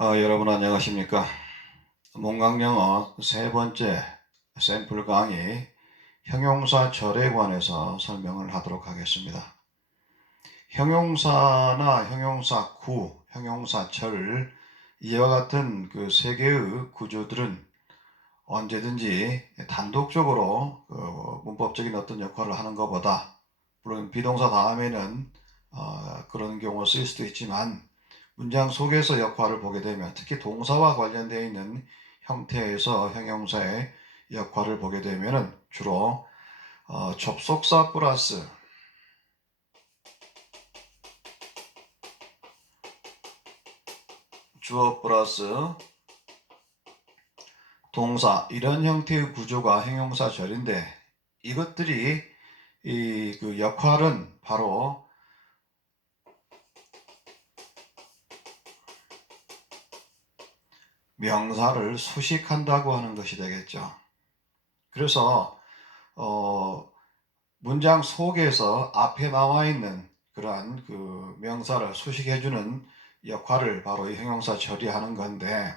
여러분 안녕하십니까? 몽강영어 세 번째 샘플 강의 형용사절에 관해서 설명을 하도록 하겠습니다. 형용사나 형용사구, 형용사절 이와 같은 그 세 개의 구조들은 언제든지 단독적으로 문법적인 어떤 역할을 하는 것보다, 물론 비동사 다음에는 그런 경우가 쓰일 수도 있지만, 문장 속에서 역할을 보게 되면, 특히 동사와 관련되어 있는 형태에서 형용사의 역할을 보게 되면 주로 접속사 플러스 주어 플러스 동사, 이런 형태의 구조가 형용사절인데, 이것들이 그 역할은 바로 명사를 수식한다고 하는 것이 되겠죠. 그래서 문장 속에서 앞에 나와 있는 그러한 그 명사를 수식해주는 역할을 바로 이 형용사절이 하는 건데,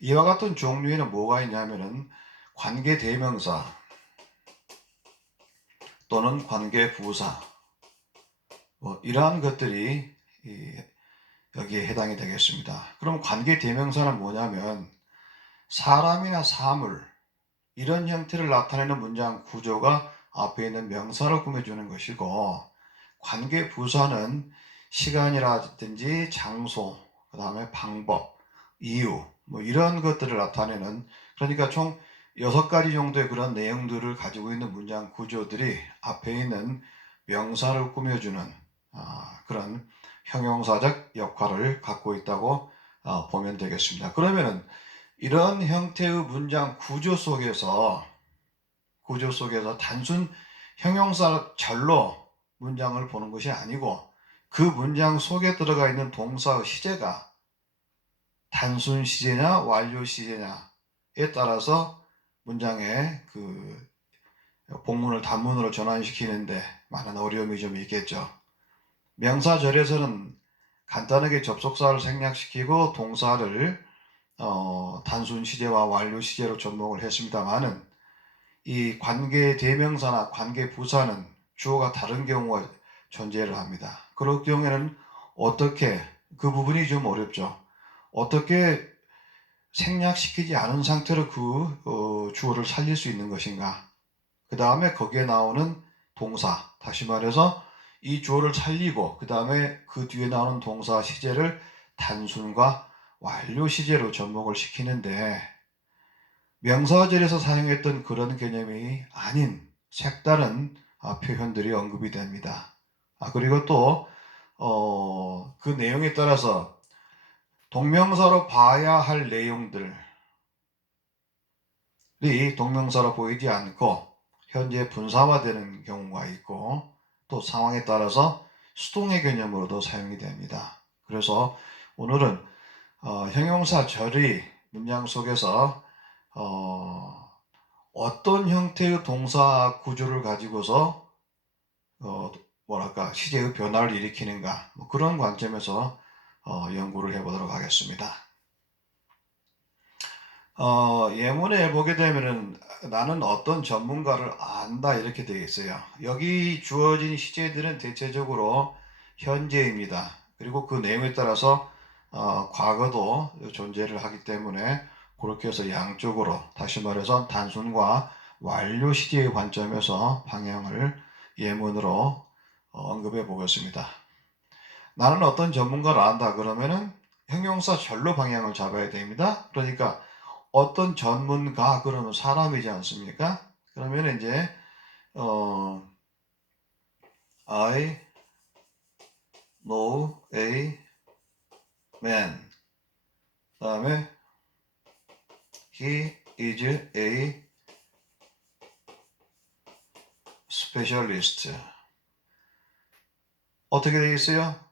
이와 같은 종류에는 뭐가 있냐면은 관계대명사 또는 관계부사, 이러한 것들이 여기에 해당이 되겠습니다. 그럼 관계대명사는 뭐냐면 사람이나 사물, 이런 형태를 나타내는 문장 구조가 앞에 있는 명사를 꾸며주는 것이고, 관계부사는 시간이라든지 장소, 그 다음에 방법, 이유, 이런 것들을 나타내는, 그러니까 총 6가지 정도의 그런 내용들을 가지고 있는 문장 구조들이 앞에 있는 명사를 꾸며주는 그런 형용사적 역할을 갖고 있다고 보면 되겠습니다. 그러면은 이런 형태의 문장 구조 속에서 단순 형용사절로 문장을 보는 것이 아니고, 그 문장 속에 들어가 있는 동사의 시제가 단순 시제냐 완료 시제냐에 따라서 문장의 그 복문을 단문으로 전환시키는데 많은 어려움이 좀 있겠죠. 명사절에서는 간단하게 접속사를 생략시키고 동사를 단순 시제와 완료 시제로 접목을 했습니다만은, 이 관계 대명사나 관계 부사는 주어가 다른 경우가 존재를 합니다. 그럴 경우에는 어떻게, 그 부분이 좀 어렵죠. 어떻게 생략시키지 않은 상태로 그 주어를 살릴 수 있는 것인가. 그 다음에 거기에 나오는 동사, 다시 말해서 이 주어를 살리고 그 다음에 그 뒤에 나오는 동사 시제를 단순과 완료 시제로 접목을 시키는데, 명사절에서 사용했던 그런 개념이 아닌 색다른 표현들이 언급이 됩니다. 그리고 또 그 내용에 따라서 동명사로 봐야 할 내용들이 동명사로 보이지 않고 현재 분사화되는 경우가 있고, 또 상황에 따라서 수동의 개념으로도 사용이 됩니다. 그래서 오늘은 형용사절이 문장 속에서 어떤 형태의 동사 구조를 가지고서 시제의 변화를 일으키는가, 그런 관점에서 연구를 해보도록 하겠습니다. 예문에 보게 되면은 나는 어떤 전문가를 안다 이렇게 되어 있어요. 여기 주어진 시제들은 대체적으로 현재입니다. 그리고 그 내용에 따라서 과거도 존재를 하기 때문에 그렇게 해서 양쪽으로, 다시 말해서 단순과 완료 시제의 관점에서 방향을 예문으로 언급해 보겠습니다. 나는 어떤 전문가를 안다 그러면은 형용사 절로 방향을 잡아야 됩니다. 그러니까 어떤 전문가 그러면 사람이지 않습니까? 그러면 이제 I know a man, 그 다음에 he is a specialist. 어떻게 되어 있어요?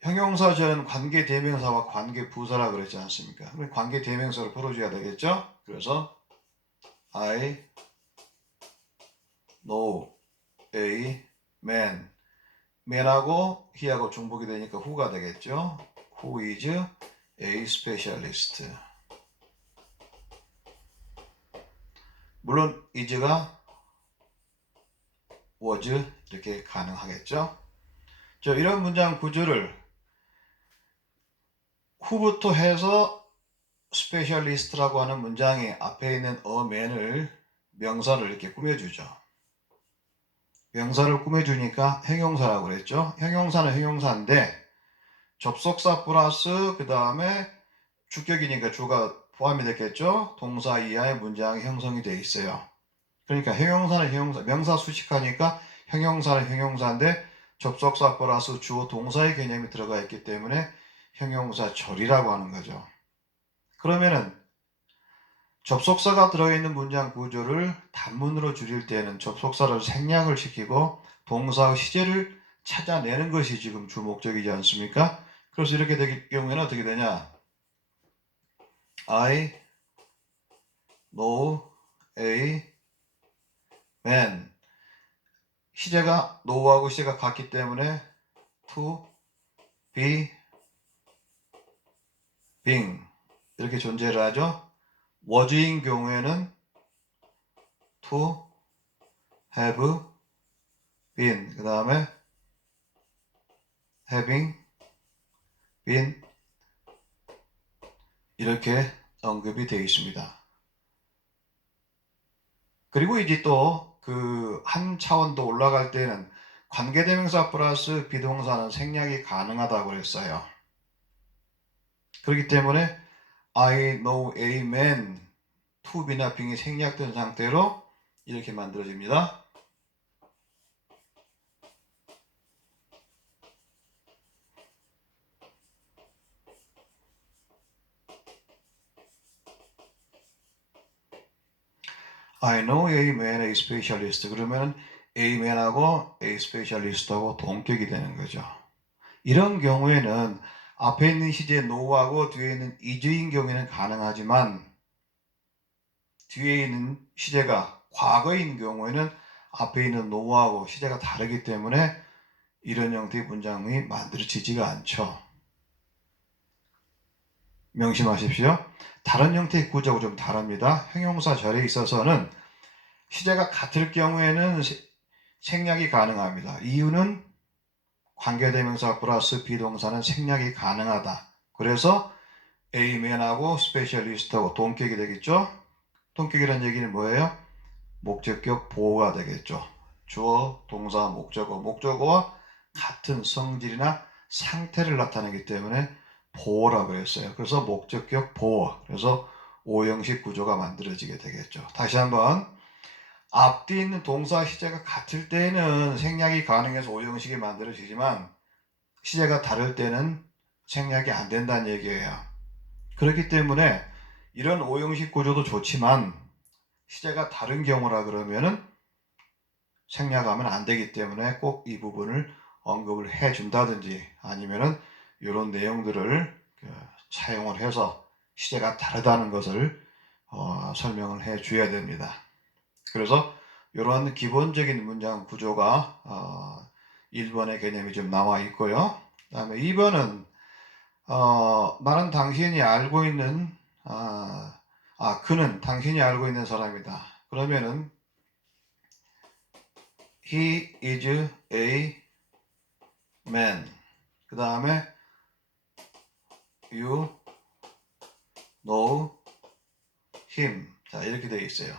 형용사절은 관계대명사와 관계부사라 그랬지 않습니까? 그럼 관계대명사를 풀어줘야 되겠죠? 그래서 I know a man, man하고 he하고 중복이 되니까 who가 되겠죠? Who is a specialist. 물론 is가 was 이렇게 가능하겠죠. 자, 이런 문장 구조를 후부터 해서 스페셜리스트라고 하는 문장이 앞에 있는 a man을 명사를 이렇게 꾸며주죠. 명사를 꾸며주니까 형용사라고 그랬죠. 형용사는 형용사인데 접속사 플러스 그 다음에 주격이니까 주가 포함이 됐겠죠. 동사 이하의 문장이 형성이 되어 있어요. 그러니까 형용사는 형용사, 명사 수식하니까 형용사는 형용사인데 접속사 플러스 주어 동사의 개념이 들어가 있기 때문에 형용사절이라고 하는 거죠. 그러면은 접속사가 들어있는 문장 구조를 단문으로 줄일 때는 접속사를 생략을 시키고 동사의 시제를 찾아내는 것이 지금 주목적이지 않습니까? 그래서 이렇게 될 경우에는 어떻게 되냐? I know a man. 시제가 know하고 시제가 같기 때문에 to be being 이렇게 존재를 하죠. was인 경우에는 to have been 그 다음에 having been 이렇게 언급이 되어 있습니다. 그리고 이제 또 그 한 차원 더 올라갈 때는 관계대명사 플러스 비동사는 생략이 가능하다고 그랬어요. 그렇기 때문에 I know a man, to be나 being이 생략된 상태로 이렇게 만들어집니다. I know a man, a specialist. 그러면 a man하고 a specialist하고 동격이 되는 거죠. 이런 경우에는 앞에 있는 시제 know하고 뒤에 있는 is인 경우에는 가능하지만 뒤에 있는 시제가 과거인 경우에는 앞에 있는 know하고 시제가 다르기 때문에 이런 형태의 문장이 만들어지지가 않죠. 명심하십시오. 다른 형태의 구조하고 좀 다릅니다. 형용사 절에 있어서는 시제가 같을 경우에는 생략이 가능합니다. 이유는 관계대명사 플러스 비동사는 생략이 가능하다. 그래서 Aman하고 스페셜리스트하고 동격이 되겠죠. 동격이라는 얘기는 뭐예요? 목적격 보호가 되겠죠. 주어, 동사, 목적어, 목적어와 같은 성질이나 상태를 나타내기 때문에 보호라고 했어요. 그래서 목적격 보호. 그래서 오형식 구조가 만들어지게 되겠죠. 다시 한번 앞뒤에 있는 동사 시제가 같을 때는 생략이 가능해서 오형식이 만들어지지만 시제가 다를 때는 생략이 안 된다는 얘기예요. 그렇기 때문에 이런 오형식 구조도 좋지만 시제가 다른 경우라 그러면은 생략하면 안 되기 때문에 꼭 이 부분을 언급을 해 준다든지 아니면은 이런 내용들을 사용을 해서 시제가 다르다는 것을 설명을 해 줘야 됩니다. 그래서 이런 기본적인 문장 구조가 1번의 개념이 좀 나와 있고요. 그 다음에 2번은 나는 당신이 알고 있는 그는 당신이 알고 있는 사람이다. 그러면은 he is a man. 그 다음에 you know him. 자, 이렇게 되어 있어요.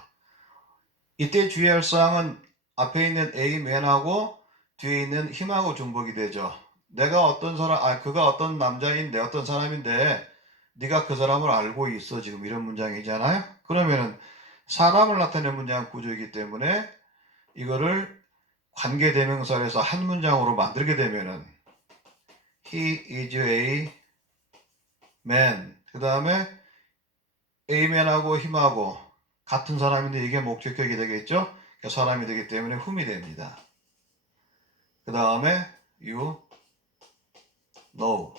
이때 주의할 사항은 앞에 있는 a man하고 뒤에 있는 him하고 중복이 되죠. 내가 어떤 사람, 그가 어떤 남자인데 어떤 사람인데 네가 그 사람을 알고 있어. 지금 이런 문장이잖아요. 그러면은 사람을 나타내는 문장 구조이기 때문에 이거를 관계대명사에서 한 문장으로 만들게 되면은 he is a man. 그 다음에 a man하고 him하고 같은 사람인데 이게 목적격이 되겠죠. 그러니까 사람이 되기 때문에 whom이 됩니다. 그 다음에 you know.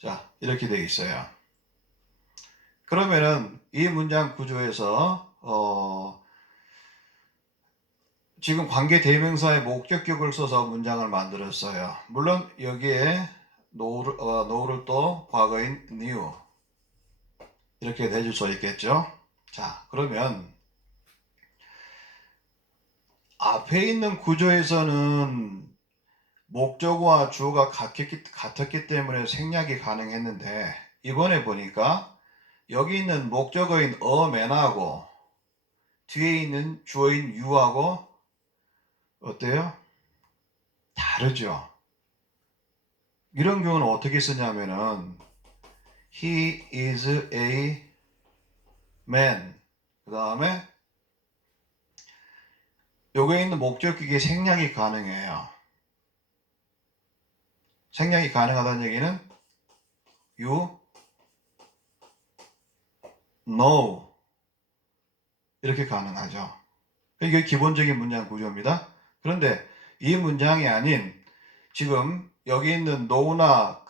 자, 이렇게 되어 있어요. 그러면은 이 문장 구조에서 지금 관계 대명사의 목적격을 써서 문장을 만들었어요. 물론 여기에 know를 또 과거인 knew 이렇게 내줄 수 있겠죠. 자, 그러면 앞에 있는 구조에서는 목적어와 주어가 같았기 때문에 생략이 가능했는데 이번에 보니까 여기 있는 목적어인 man하고 뒤에 있는 주어인 you하고 어때요? 다르죠. 이런 경우는 어떻게 쓰냐면은 he is a man 그 다음에 여기에 있는 목적격이 생략이 가능해요. 생략이 가능하다는 얘기는 you know 이렇게 가능하죠. 이게 기본적인 문장 구조입니다. 그런데 이 문장이 아닌 지금 여기 있는 know나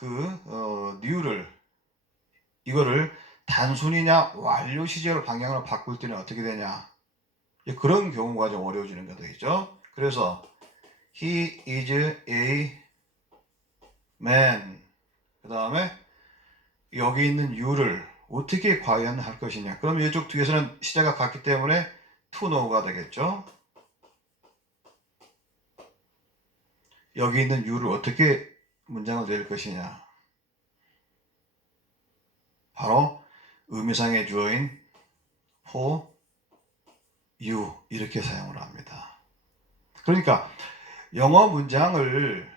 new를 이거를 단순히냐 완료 시제로 방향을 바꿀 때는 어떻게 되냐 그런 경우가 좀 어려워지는 게 되겠죠. 그래서 he is a man 그 다음에 여기 있는 you를 어떻게 과연 할 것이냐. 그럼 이쪽 뒤에서는 시제가 같기 때문에 to know가 되겠죠. 여기 있는 you를 어떻게 문장을 낼 것이냐. 바로 의미상의 주어인 for you 이렇게 사용을 합니다. 그러니까 영어 문장을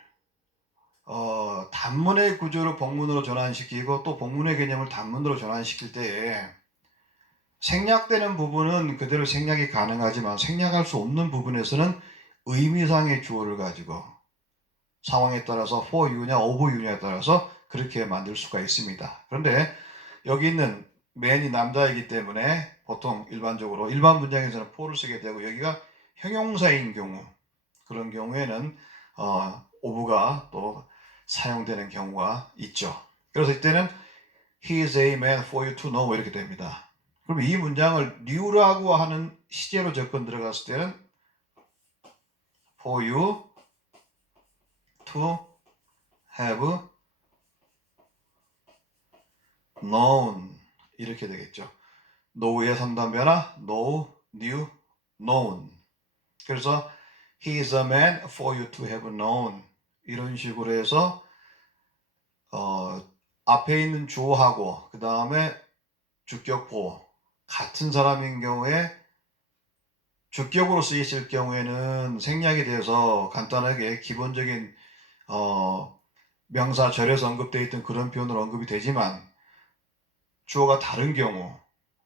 단문의 구조를 복문으로 전환시키고 또 복문의 개념을 단문으로 전환시킬 때에 생략되는 부분은 그대로 생략이 가능하지만 생략할 수 없는 부분에서는 의미상의 주어를 가지고 상황에 따라서 for you냐 of you냐에 따라서 그렇게 만들 수가 있습니다. 그런데 여기 있는 man이 남자이기 때문에 보통 일반적으로 일반 문장에서는 for를 쓰게 되고 여기가 형용사인 경우 그런 경우에는 of가 또 사용되는 경우가 있죠. 그래서 이때는 he is a man for you to know 이렇게 됩니다. 그럼 이 문장을 new라고 하는 시제로 접근 들어갔을 때는 for you to have known 이렇게 되겠죠. know의 3단 변화 know, knew, known. 그래서 he is a man for you to have known 이런 식으로 해서 앞에 있는 주어하고 그 다음에 주격보 같은 사람인 경우에 주격으로 쓰이실 경우에는 생략이 돼서 간단하게 기본적인 명사 절에서 언급되어 있던 그런 표현으로 언급이 되지만 주어가 다른 경우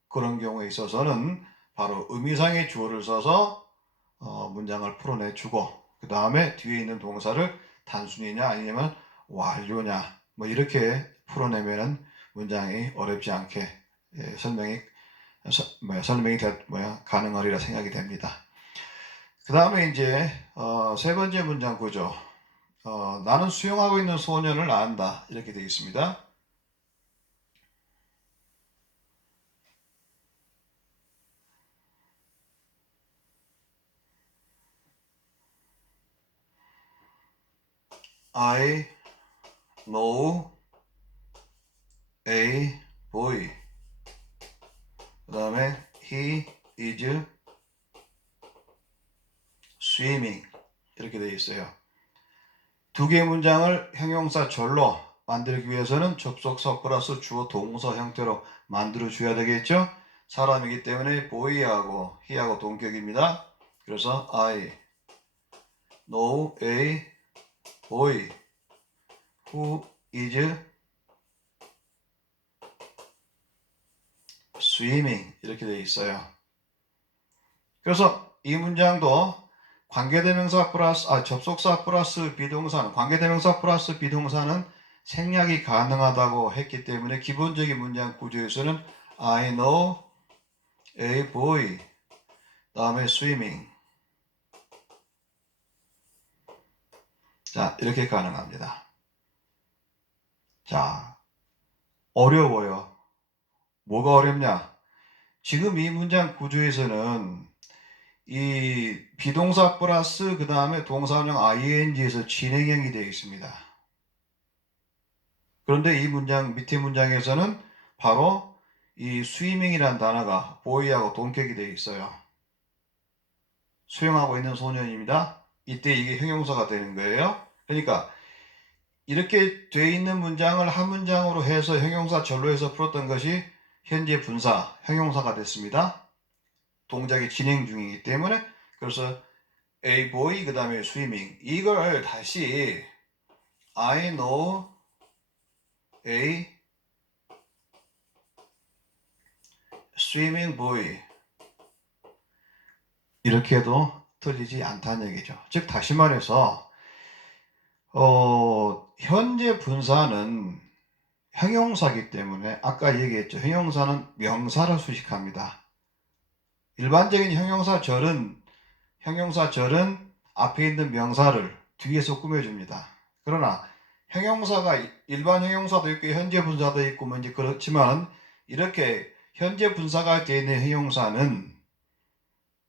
그런 경우에 있어서는 바로 의미상의 주어를 써서 문장을 풀어내주고 그 다음에 뒤에 있는 동사를 단순히냐 아니면 완료냐 뭐 이렇게 풀어내면은 문장이 어렵지 않게 설명이 가능하리라 생각이 됩니다. 그 다음에 이제 세 번째 문장 구조 나는 수영하고 있는 소년을 안다 이렇게 되어 있습니다. I know a boy 그 다음에 he is swimming 이렇게 되어 있어요. 두 개의 문장을 형용사 절로 만들기 위해서는 접속사 플러스 주어 동사 형태로 만들어 줘야 되겠죠. 사람이기 때문에 boy하고 he하고 동격입니다. 그래서 I know a boy who is swimming 이렇게 되어 있어요. 그래서 이 문장도 관계대명사 플러스 접속사 플러스 비동사는 관계대명사 플러스 비동사는 생략이 가능하다고 했기 때문에 기본적인 문장 구조에서는 I know a boy 다음에 swimming 자 이렇게 가능합니다. 자 어려워요. 뭐가 어렵냐? 지금 이 문장 구조에서는 이 비동사 플러스 그 다음에 동사원형 ing에서 진행형이 되어 있습니다. 그런데 이 문장 밑에 문장에서는 바로 이 swimming이라는 단어가 boy하고 동격이 되어 있어요. 수영하고 있는 소년입니다. 이때 이게 형용사가 되는 거예요. 그러니까 이렇게 돼 있는 문장을 한 문장으로 해서 형용사 절로해서 풀었던 것이 현재 분사, 형용사가 됐습니다. 동작이 진행 중이기 때문에. 그래서 a boy 그 다음에 swimming, 이걸 다시 I know a swimming boy 이렇게 해도 틀리지 않다는 얘기죠. 즉 다시 말해서 현재 분사는 형용사이기 때문에 아까 얘기했죠. 형용사는 명사를 수식합니다. 일반적인 형용사절은 앞에 있는 명사를 뒤에서 꾸며줍니다. 그러나 형용사가 일반 형용사도 있고 현재 분사도 있고 뭐 이제 그렇지만 이렇게 현재 분사가 되어 있는 형용사는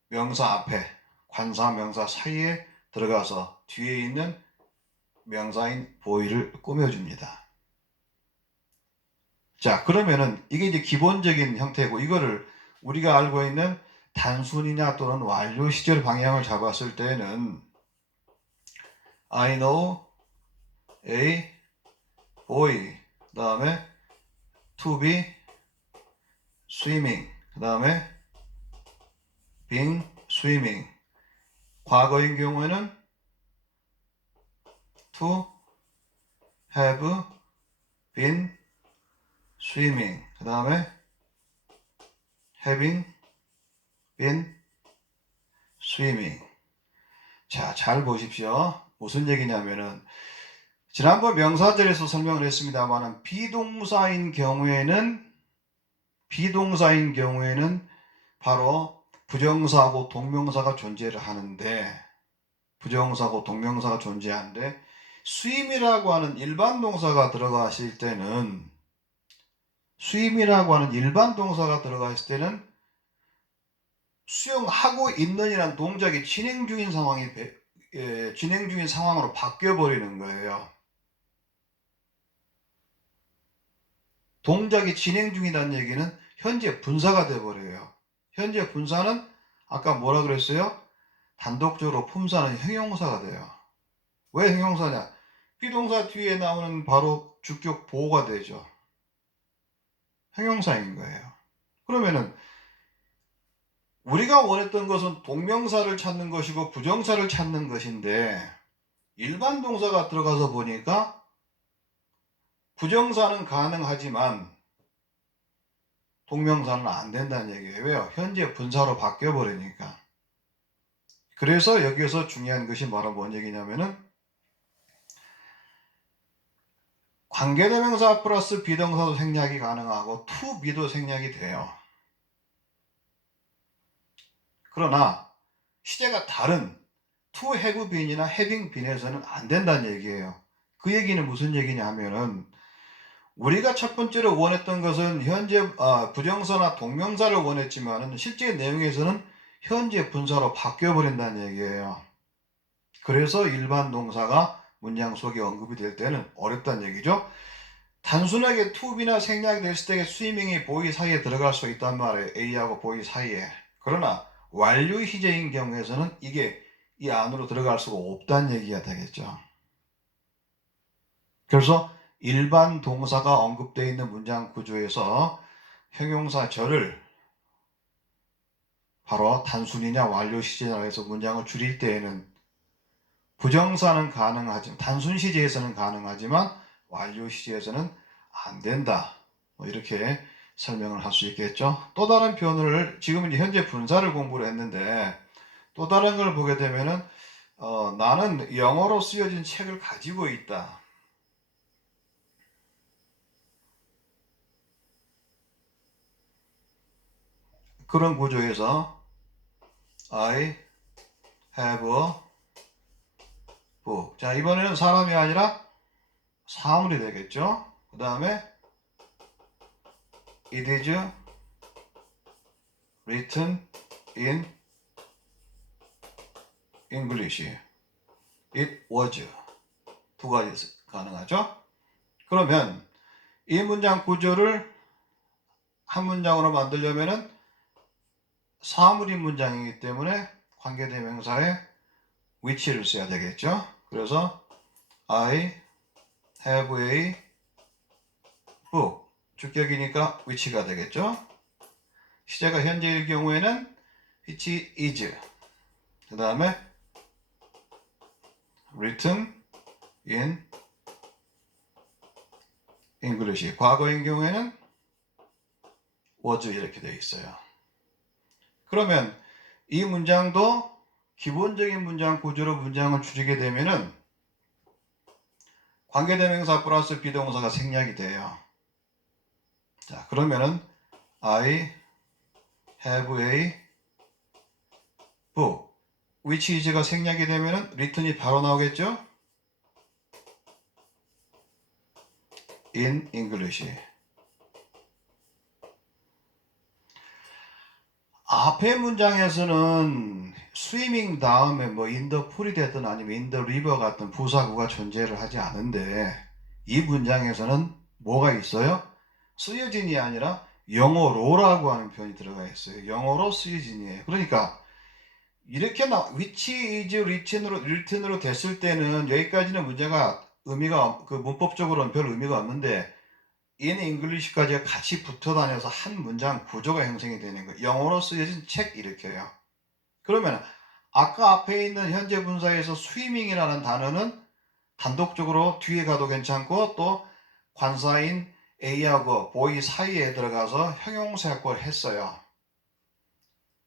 명사 앞에 관사 명사 사이에 들어가서 뒤에 있는 명사인 boy를 꾸며줍니다. 자, 그러면은 이게 이제 기본적인 형태고, 이거를 우리가 알고 있는 단순이냐 또는 완료 시절 방향을 잡았을 때는 I know a boy, 그 다음에 to be swimming, 그 다음에 being swimming. 과거인 경우에는 to have been swimming, 그 다음에 having been swimming. 자, 잘 보십시오. 무슨 얘기냐면은 지난번 명사절에서 설명을 했습니다만은 비동사인 경우에는 바로 부정사하고 동명사가 존재를 하는데, swim이라고 하는 일반 동사가 들어갔을 때는 수영하고 있는이란 동작이 진행 중인 상황으로 바뀌어 버리는 거예요. 동작이 진행 중이라는 얘기는 현재 분사가 돼 버려요. 현재 분사는 아까 뭐라 그랬어요? 단독적으로 품사는 형용사가 돼요. 왜 형용사냐? 비동사 뒤에 나오는 바로 주격 보호가 되죠. 형용사인 거예요. 그러면은 우리가 원했던 것은 동명사를 찾는 것이고 부정사를 찾는 것인데, 일반 동사가 들어가서 보니까 부정사는 가능하지만 동명사는 안 된다는 얘기예요. 왜요? 현재 분사로 바뀌어 버리니까. 그래서 여기에서 중요한 것이 바로 뭔 얘기냐면은 관계대명사 플러스 비동사도 생략이 가능하고 to be도 생략이 돼요. 그러나 시제가 다른 to have been이나 having been에서는 안 된다는 얘기예요. 그 얘기는 무슨 얘기냐 하면은 우리가 첫 번째로 원했던 것은 현재 부정사나 동명사를 원했지만은 실제 내용에서는 현재 분사로 바뀌어 버린다는 얘기예요. 그래서 일반 동사가 문장 속에 언급이 될 때는 어렵다는 얘기죠. 단순하게 to be나 생략이 됐을 때 swimming이 boy 사이에 들어갈 수 있단 말이에요. A하고 boy 사이에. 그러나 완료 시제인 경우에서는 이게 이 안으로 들어갈 수가 없다는 얘기가 되겠죠. 그래서 일반 동사가 언급되어 있는 문장 구조에서 형용사절을 바로 단순이냐 완료 시제냐 해서 문장을 줄일 때에는 부정사는 가능하지만, 단순 시제에서는 가능하지만 완료 시제에서는 안 된다. 뭐 이렇게 설명을 할 수 있겠죠. 또 다른 표현을, 지금 이제 현재 분사를 공부를 했는데 또 다른 걸 보게 되면은 나는 영어로 쓰여진 책을 가지고 있다. 그런 구조에서 I have a book. 자, 이번에는 사람이 아니라 사물이 되겠죠. 그 다음에 it is written in English. It was. 두 가지 가능하죠. 그러면 이 문장 구조를 한 문장으로 만들려면은 사물인 문장이기 때문에 관계대명사에 which를 써야 되겠죠. 그래서 I have a book. 주격이니까 which가 되겠죠. 시제가 현재일 경우에는 which is. 그 다음에 written in English. 과거인 경우에는 was 이렇게 되어 있어요. 그러면 이 문장도 기본적인 문장 구조로 문장을 줄이게 되면은 관계대명사 플러스 비동사가 생략이 돼요. 자, 그러면은 I have a book. which is가 생략이 되면은 written이 바로 나오겠죠? in English. 앞에 문장에서는 swimming 다음에 뭐 in the pool이 됐든 아니면 in the river 같은 부사구가 존재를 하지 않은데 이 문장에서는 뭐가 있어요? 쓰여진이 아니라 영어로라고 하는 표현이 들어가 있어요. 영어로 쓰여진이에요. 그러니까 이렇게 which is written으로 됐을 때는 여기까지는 문제가 의미가 그 문법적으로는 별 의미가 없는데 in English까지가 같이 붙어 다녀서 한 문장 구조가 형성이 되는 거예요. 영어로 쓰여진 책 일으켜요. 그러면 아까 앞에 있는 현재 분사에서 swimming이라는 단어는 단독적으로 뒤에 가도 괜찮고 또 관사인 A하고 boy 사이에 들어가서 형용사 역할을 했어요.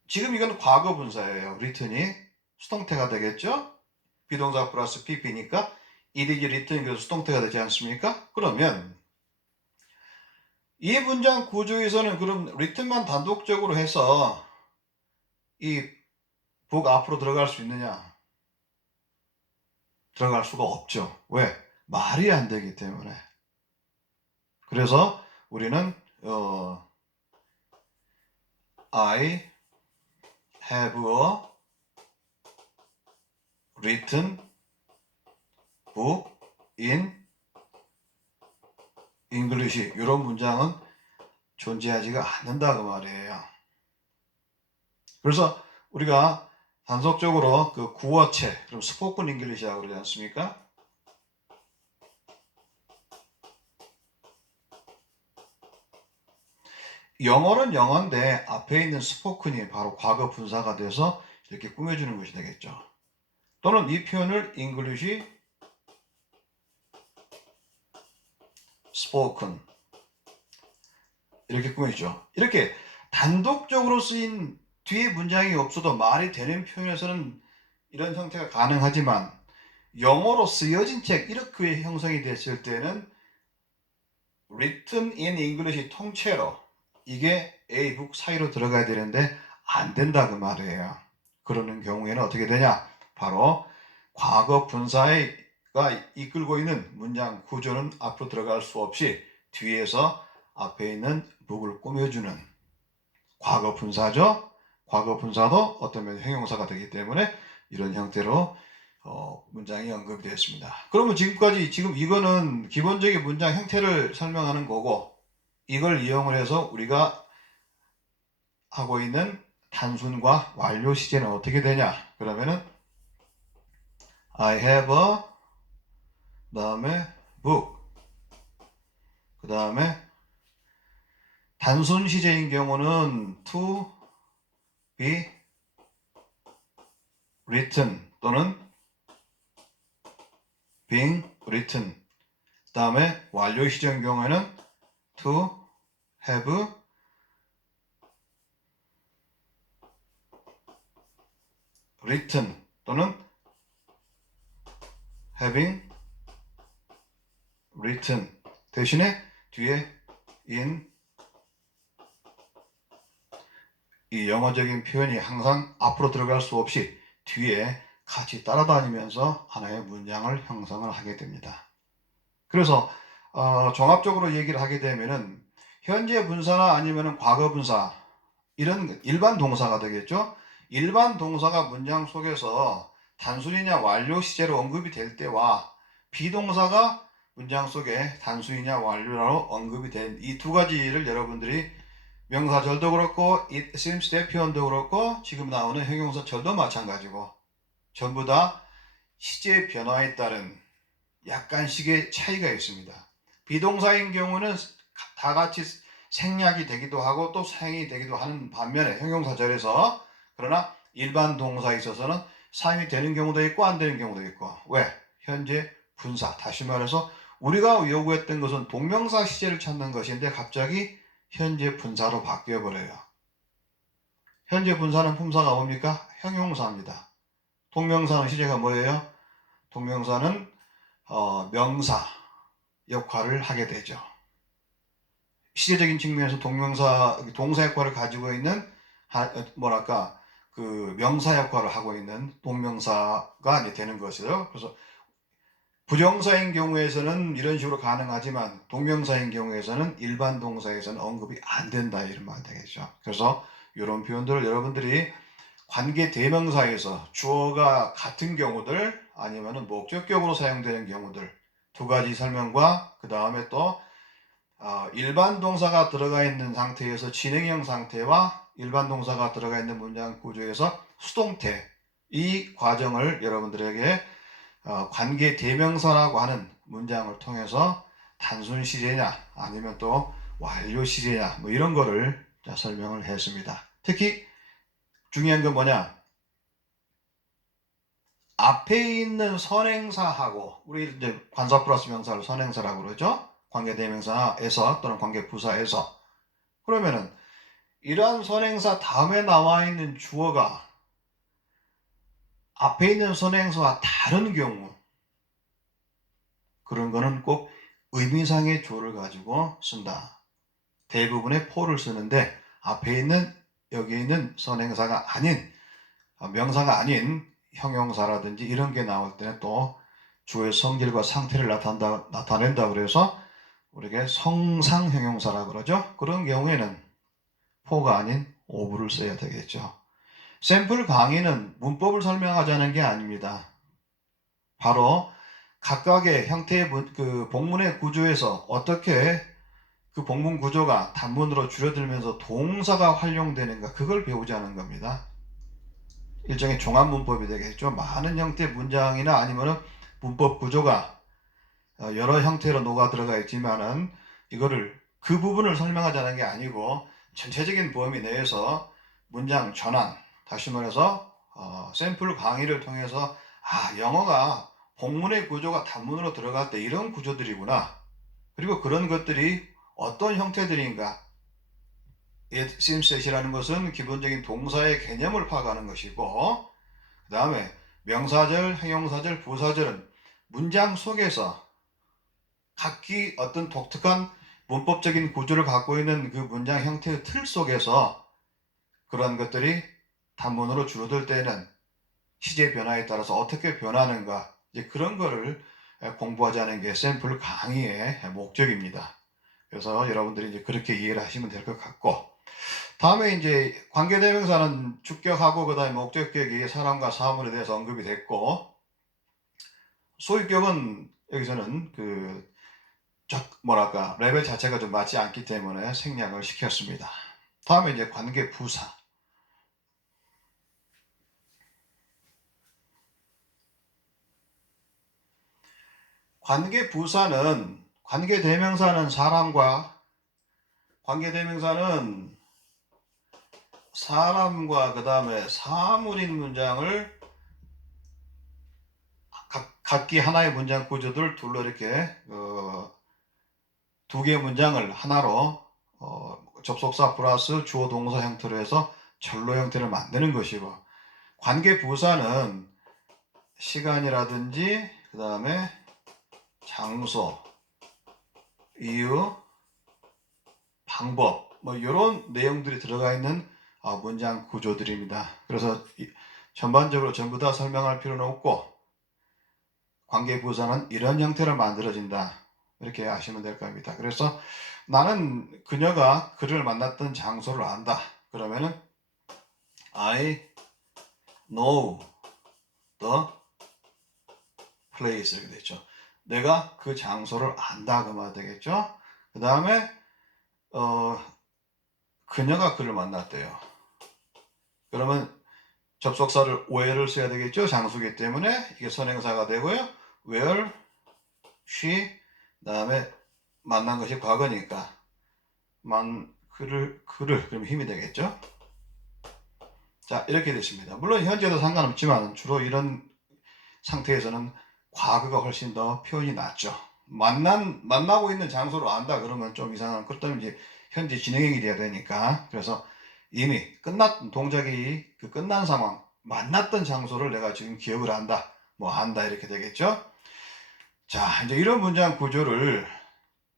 지금 이건 과거 분사예요. written이 수동태가 되겠죠? 비동사 플러스 pp니까 it is written 그래서 수동태가 되지 않습니까? 그러면 이 문장 구조에서는 그럼 written만 단독적으로 해서 이 book 앞으로 들어갈 수 있느냐? 들어갈 수가 없죠. 왜? 말이 안 되기 때문에. 그래서 우리는 I have a written book in English 이런 문장은 존재하지가 않는다 그 말이에요. 그래서 우리가 단속적으로 그 구어체 그럼 스포큰 잉글리시라고 그러지 않습니까? 영어는 영어인데 앞에 있는 스포큰이 바로 과거 분사가 돼서 이렇게 꾸며주는 것이 되겠죠. 또는 이 표현을 English spoken 이렇게 꾸며주죠. 이렇게 단독적으로 쓰인 뒤에 문장이 없어도 말이 되는 표현에서는 이런 형태가 가능하지만 영어로 쓰여진 책 이렇게 형성이 됐을 때는 written in English 통째로 이게 A book 사이로 들어가야 되는데 안 된다 그 말이에요. 그러는 경우에는 어떻게 되냐? 바로 과거 분사가 이끌고 있는 문장 구조는 앞으로 들어갈 수 없이 뒤에서 앞에 있는 book을 꾸며주는 과거 분사죠. 과거 분사도 어떤 면에 형용사가 되기 때문에 이런 형태로 문장이 언급이 되었습니다. 그러면 지금까지 지금 이거는 기본적인 문장 형태를 설명하는 거고 이걸 이용을 해서 우리가 하고 있는 단순과 완료 시제는 어떻게 되냐? 그러면은 I have a 다음에 book 그 다음에 단순 시제인 경우는 to be written 또는 being written 그 다음에 완료 시제인 경우에는 to have written 또는 having written 대신에 뒤에 in 이 영어적인 표현이 항상 앞으로 들어갈 수 없이 뒤에 같이 따라다니면서 하나의 문장을 형성을 하게 됩니다. 그래서 종합적으로 얘기를 하게 되면은 현재 분사나 아니면은 과거 분사 이런 일반 동사가 되겠죠. 일반 동사가 문장 속에서 단순히냐 완료 시제로 언급이 될 때와 비동사가 문장 속에 단수이냐 완료로 언급이 된 이 두 가지를 여러분들이 명사절도 그렇고 it seems that 표현도 그렇고 지금 나오는 형용사절도 마찬가지고 전부 다 시제 변화에 따른 약간씩의 차이가 있습니다. 비동사인 경우는 다 같이 생략이 되기도 하고 또 사용이 되기도 하는 반면에 형용사절에서 그러나 일반 동사에 있어서는 사용이 되는 경우도 있고 안 되는 경우도 있고 왜? 현재 분사 다시 말해서 우리가 요구했던 것은 동명사 시제를 찾는 것인데 갑자기 현재 분사로 바뀌어 버려요. 현재 분사는 품사가 뭡니까? 형용사입니다. 동명사는 시제가 뭐예요? 동명사는 명사 역할을 하게 되죠. 시제적인 측면에서 동사 역할을 가지고 있는 그 명사 역할을 하고 있는 동명사가 이제 되는 것이죠. 그래서 부정사인 경우에서는 이런 식으로 가능하지만 동명사인 경우에서는 일반 동사에서는 언급이 안 된다 이런 말 되겠죠. 그래서 이런 표현들을 여러분들이 관계 대명사에서 주어가 같은 경우들 아니면은 목적격으로 사용되는 경우들 두 가지 설명과 그 다음에 또 일반 동사가 들어가 있는 상태에서 진행형 상태와 일반 동사가 들어가 있는 문장 구조에서 수동태 이 과정을 여러분들에게 관계 대명사라고 하는 문장을 통해서 단순 시제냐 아니면 또 완료 시제냐 뭐 이런 거를 설명을 했습니다. 특히 중요한 건 뭐냐? 앞에 있는 선행사하고 우리 이제 관사 플러스 명사를 선행사라고 그러죠. 관계 대명사에서 또는 관계 부사에서 그러면은 이러한 선행사 다음에 나와 있는 주어가 앞에 있는 선행사와 다른 경우 그런 거는 꼭 의미상의 조를 가지고 쓴다. 대부분의 for를 쓰는데 앞에 있는 여기 있는 선행사가 아닌 명사가 아닌 형용사라든지 이런 게 나올 때는 또 주어의 성질과 상태를 나타낸다 그래서 우리가 성상 형용사라고 그러죠. 그런 경우에는 for가 아닌 of를 써야 되겠죠. 샘플 강의는 문법을 설명하자는 게 아닙니다. 바로 각각의 형태의 그 복문의 구조에서 어떻게 그 복문 구조가 단문으로 줄어들면서 동사가 활용되는가 그걸 배우자는 겁니다. 일종의 종합 문법이 되겠죠. 많은 형태의 문장이나 아니면은 문법 구조가 여러 형태로 녹아 들어가 있지만은 이거를 그 부분을 설명하자는 게 아니고 전체적인 범위 내에서 문장 전환 다시 말해서 샘플 강의를 통해서 영어가 복문의 구조가 단문으로 들어갈 때 이런 구조들이구나. 그리고 그런 것들이 어떤 형태들인가. it seems that이라는 것은 기본적인 동사의 개념을 파악하는 것이고 그 다음에 명사절, 형용사절, 부사절은 문장 속에서 각기 어떤 독특한 문법적인 구조를 갖고 있는 그 문장 형태의 틀 속에서 그런 것들이 단문으로 줄어들 때는 시제 변화에 따라서 어떻게 변하는가 이제 그런 거를 공부하자는 게 샘플 강의의 목적입니다. 그래서 여러분들이 이제 그렇게 이해를 하시면 될 것 같고 다음에 이제 관계대명사는 주격하고 그 다음에 목적격이 사람과 사물에 대해서 언급이 됐고 소유격은 여기서는 레벨 자체가 좀 맞지 않기 때문에 생략을 시켰습니다. 다음에 이제 관계부사. 관계대명사는 사람과 그 다음에 사물인 문장을 각기 하나의 문장 구조들 둘러 이렇게 두 개의 문장을 하나로 접속사 플러스 주어 동사 형태로 해서 전로 형태를 만드는 것이고 관계부사는 시간이라든지 그 다음에 장소, 이유, 방법 뭐 이런 내용들이 들어가 있는 문장 구조들입니다. 그래서 전반적으로 전부 다 설명할 필요는 없고 관계부사는 이런 형태로 만들어진다. 이렇게 아시면 될 겁니다. 그래서 나는 그녀가 그를 만났던 장소를 안다. 그러면은 I know the place 이렇게 되죠. 내가 그 장소를 안다 그 말 되겠죠. 그 다음에 그녀가 그를 만났대요. 그러면 접속사를 where를 써야 되겠죠. 장소이기 때문에 이게 선행사가 되고요. where, she, 그 다음에 만난 것이 과거니까 그를 그럼 힘이 되겠죠. 자, 이렇게 됐습니다. 물론 현재도 상관없지만 주로 이런 상태에서는 과거가 훨씬 더 표현이 낫죠. 만나고 있는 장소를 안다 그러면 좀 이상한, 그렇다면 이제 현재 진행형이 돼야 되니까. 그래서 이미 끝났던 동작이 그 끝난 상황, 만났던 장소를 내가 지금 기억을 한다, 뭐 한다 이렇게 되겠죠. 자, 이제 이런 문장 구조를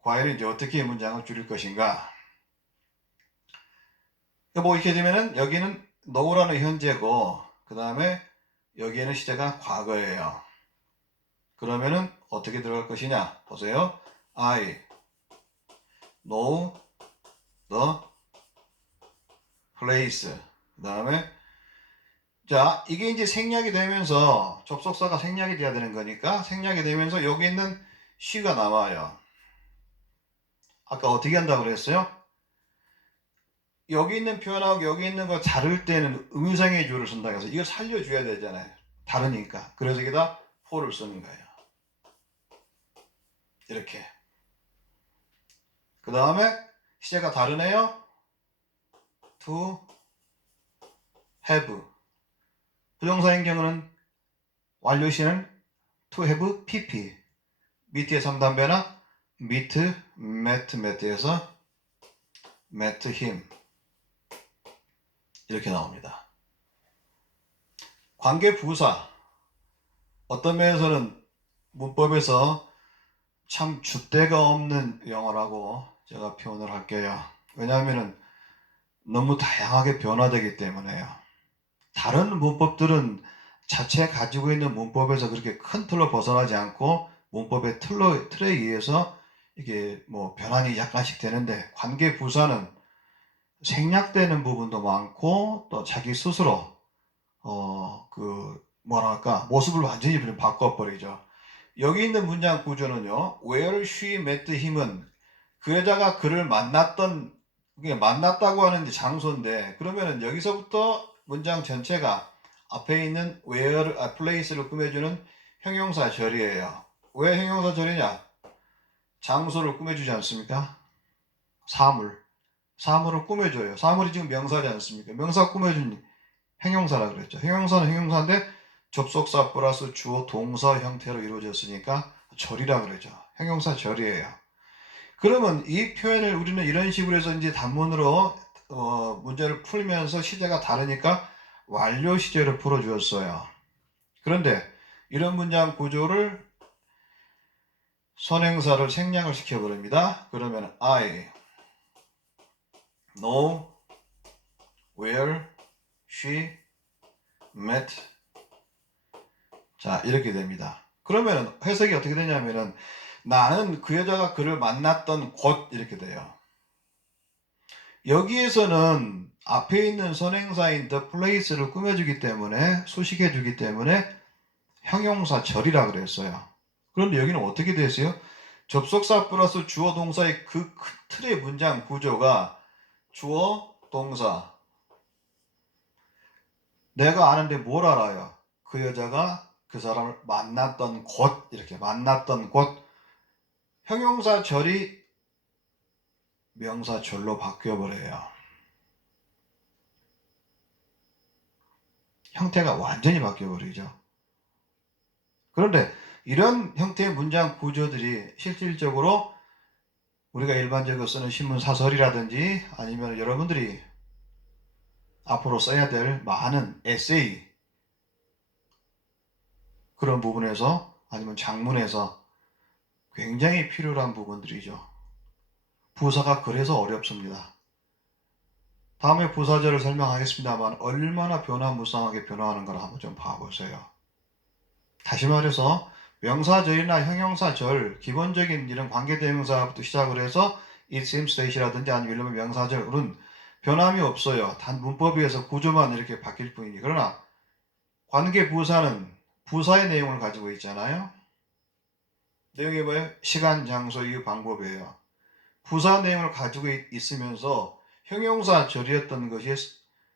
과연 이제 어떻게 문장을 줄일 것인가. 뭐 이렇게 되면은 여기는 know라는 현재고, 그 다음에 여기에는 시제가 과거예요. 그러면은 어떻게 들어갈 것이냐 보세요. I know the place. 그 다음에 자, 이게 이제 생략이 되면서 접속사가 생략이 돼야 되는 거니까 생략이 되면서 여기 있는 she가 나와요. 아까 어떻게 한다고 그랬어요? 여기 있는 표현하고 여기 있는 거 다를 때는 의미상의 주어를 쓴다 해서 이걸 살려줘야 되잖아요. 다르니까. 그래서 여기다 for를 쓰는 거예요. 이렇게. 그 다음에 시제가 다르네요. to have. 부정사인 경우는 완료시는 to have pp. 밑에 3단배나 meet, met에서 met him. 이렇게 나옵니다. 관계 부사. 어떤 면에서는 문법에서 참 줏대가 없는 영어라고 제가 표현을 할게요. 왜냐하면 너무 다양하게 변화되기 때문에요. 다른 문법들은 자체 가지고 있는 문법에서 그렇게 큰 틀로 벗어나지 않고 문법의 틀에 의해서 이게 뭐 변환이 약간씩 되는데, 관계 부사는 생략되는 부분도 많고 또 자기 스스로 모습을 완전히 바꿔버리죠. 여기 있는 문장 구조는요. Where she met him은 그 여자가 그를 만났다고 하는 장소인데, 그러면은 여기서부터 문장 전체가 앞에 있는 place를 꾸며주는 형용사 절이에요. 왜 형용사 절이냐? 장소를 꾸며주지 않습니까? 사물을 꾸며줘요. 사물이 지금 명사지 않습니까? 명사 꾸며준 형용사라 그랬죠. 형용사는 형용사인데 접속사 플러스 주어 동사 형태로 이루어졌으니까 절이라 그러죠. 형용사 절이에요. 그러면 이 표현을 우리는 이런 식으로 해서 이제 단문으로 문제를 풀면서 시제가 다르니까 완료 시제로 풀어주었어요. 그런데 이런 문장 구조를 선행사를 생략을 시켜버립니다. 그러면 I know where she met. 자, 이렇게 됩니다. 그러면 해석이 어떻게 되냐면은 나는 그 여자가 그를 만났던 곳 이렇게 돼요. 여기에서는 앞에 있는 선행사인 the place를 꾸며주기 때문에, 수식해주기 때문에 형용사 절이라 그랬어요. 그런데 여기는 어떻게 됐어요? 접속사 플러스 주어 동사의 그 틀의 문장 구조가 주어 동사. 내가 아는데 뭘 알아요? 그 여자가 그 사람을 만났던 곳, 이렇게 만났던 곳. 형용사 절이 명사 절로 바뀌어버려요. 형태가 완전히 바뀌어버리죠. 그런데 이런 형태의 문장 구조들이 실질적으로 우리가 일반적으로 쓰는 신문 사설이라든지 아니면 여러분들이 앞으로 써야 될 많은 에세이, 그런 부분에서 아니면 장문에서 굉장히 필요한 부분들이죠. 부사가 그래서 어렵습니다. 다음에 부사절을 설명하겠습니다만 얼마나 변화무쌍하게 변화하는 걸 한번 좀 봐보세요. 다시 말해서 명사절이나 형용사절, 기본적인 이런 관계대명사부터 시작을 해서 it seems that이라든지 아니면 명사절은 변함이 없어요. 단 문법에 의해서 구조만 이렇게 바뀔 뿐이니. 그러나 관계부사는 부사의 내용을 가지고 있잖아요. 내용이 뭐예요? 시간, 장소, 이유, 방법이에요. 부사 내용을 가지고 있으면서 형용사 절이었던 것이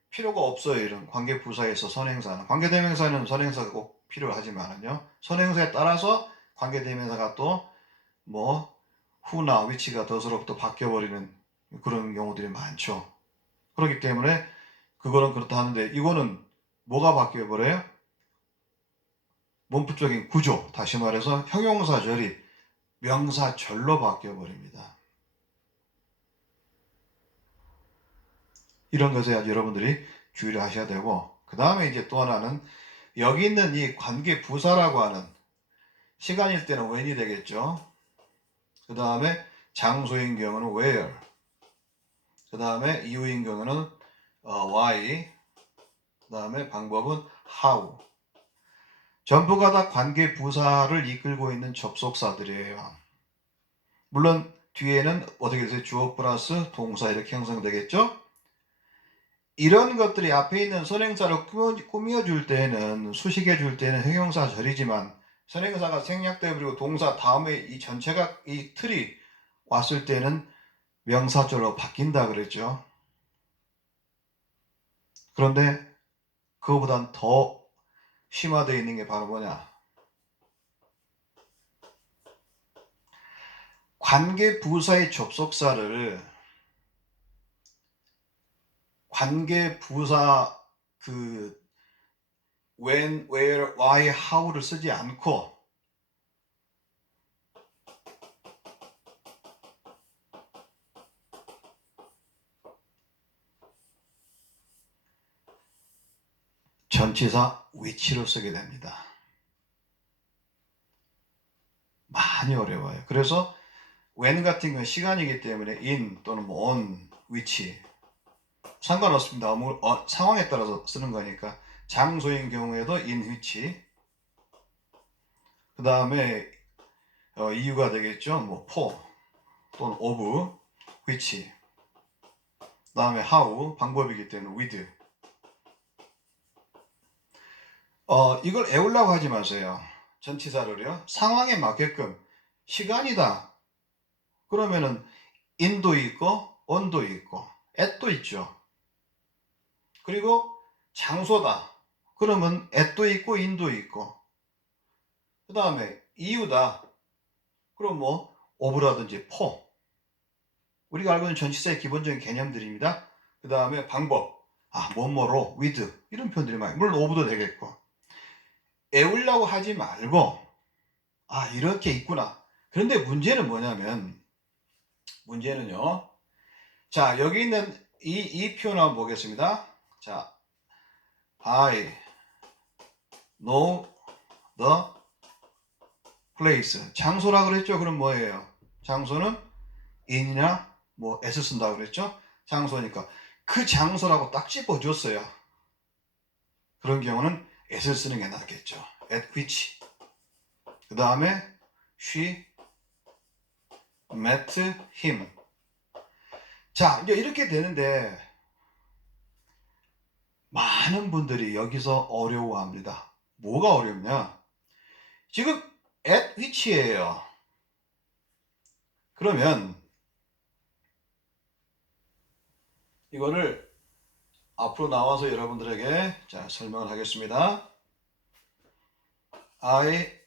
필요가 없어요. 이런 관계 부사에서 선행사는. 관계대명사는 선행사가 꼭 필요하지만은요. 선행사에 따라서 관계대명사가 또 뭐 who나 which가 덫으로 또 바뀌어버리는 그런 경우들이 많죠. 그렇기 때문에 그거는 그렇다 하는데 이거는 뭐가 바뀌어버려요? 문법적인 구조, 다시 말해서 형용사절이 명사절로 바뀌어버립니다. 이런 것에 여러분들이 주의를 하셔야 되고, 그 다음에 이제 또 하나는 여기 있는 이 관계 부사라고 하는 시간일 때는 when이 되겠죠. 그 다음에 장소인 경우는 where, 그 다음에 이유인 경우는 why, 그 다음에 방법은 how. 전부가 다 관계 부사를 이끌고 있는 접속사들이에요. 물론 뒤에는 어떻게 되세요? 주어 플러스 동사 이렇게 형성되겠죠? 이런 것들이 앞에 있는 선행사로 꾸며줄 때는, 수식해줄 때는 형용사절이지만 선행사가 생략되어버리고 동사 다음에 이 전체가, 이 틀이 왔을 때는 명사절로 바뀐다 그랬죠. 그런데 그거보단 더 심화되어 있는 게 바로 뭐냐? 관계 부사의 접속사를 관계 부사 그 when, where, why, how를 쓰지 않고 전치사 which로 쓰게 됩니다. 많이 어려워요. 그래서 when 같은 건 시간이기 때문에 in 또는 뭐 on, which 상관없습니다. 상황에 따라서 쓰는 거니까. 장소인 경우에도 in which, 그 다음에 이유가 되겠죠. 뭐 for 또는 of which, 그 다음에 how 방법이기 때문에 with. 이걸 애우려고 하지 마세요. 전치사를요. 상황에 맞게끔 시간이다. 그러면은 in도 있고 on도 있고 at도 있죠. 그리고 장소다. 그러면 at도 있고 in도 있고. 그 다음에 이유다. 그럼 뭐 of라든지 for. 우리가 알고 있는 전치사의 기본적인 개념들입니다. 그 다음에 방법. 뭐뭐로 with 이런 표현들이 많아요. 물론 of도 되겠고. 애우려고 하지 말고 이렇게 있구나. 그런데 문제는 뭐냐면 문제는요. 자, 여기 있는 이 표현 한번 보겠습니다. 자, I know the place. 장소라 그랬죠? 그럼 뭐예요? 장소는 in이나 뭐 s 쓴다고 그랬죠? 장소니까 그 장소라고 딱 짚어줬어요. 그런 경우는 s 쓰는 게 낫겠죠. at which. 그 다음에 she met him. 자, 이제 이렇게 되는데 많은 분들이 여기서 어려워합니다. 뭐가 어렵냐? 지금 at which예요. 그러면 이거를 앞으로 나와서 여러분들에게 설명을 하겠습니다. I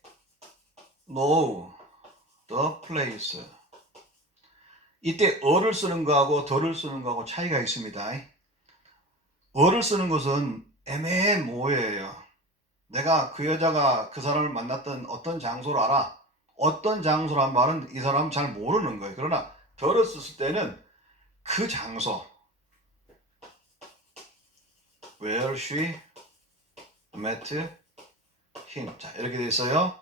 know the place. 이때 어를 쓰는 거하고 더를 쓰는 거하고 차이가 있습니다. 어를 쓰는 것은 애매모호해요. 내가 그 여자가 그 사람을 만났던 어떤 장소를 알아. 어떤 장소란 말은 이 사람은 잘 모르는 거예요. 그러나 더를 썼을 때는 그 장소, where she met him. 자, 이렇게 돼 있어요.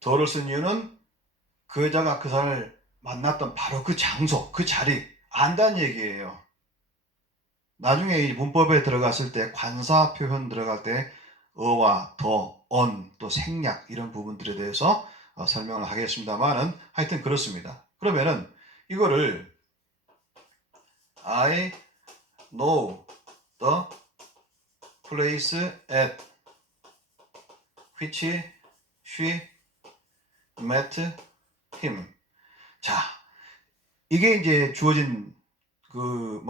더를 쓴 이유는 그 여자가 그 사람을 만났던 바로 그 장소, 그 자리 안다는 얘기예요. 나중에 이 문법에 들어갔을 때 관사 표현 들어갈 때 어와 더, on, 또 생략 이런 부분들에 대해서 설명을 하겠습니다만은 하여튼 그렇습니다. 그러면은 이거를 I know the place at which she met him. 자, 이게 이제 주어진 그 뭐라